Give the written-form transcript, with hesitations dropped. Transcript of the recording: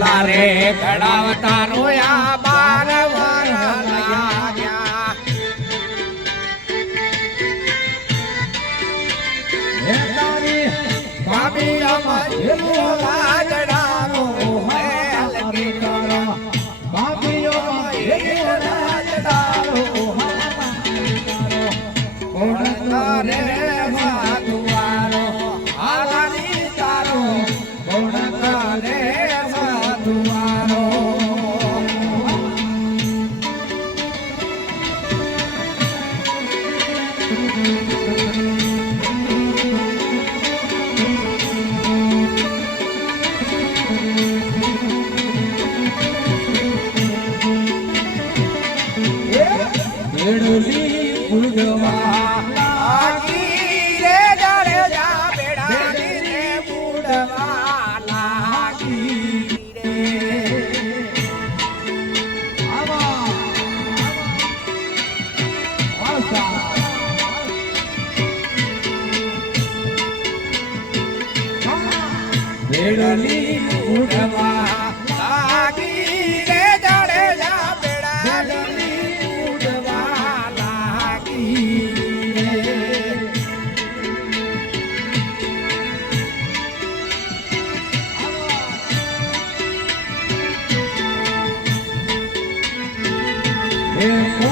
ભલા રે ઘડાવતા રોયા 12 વાર લાગ્યા હે તારી ભાભી અમારી લાજડાનો હે લગી કરો ભાભી અમારી લાજડાનો કોણ કરે સાધુવારો આલાની તારો કોણ કરે સાધુવારો બેડલી ઉડવા લાગી રે જાડેજા બેડાની રે ઉડવા લાગી રે આવા આસા બેડલી ઉડવા લાગી રે જાડેજા બેડાની Yeah.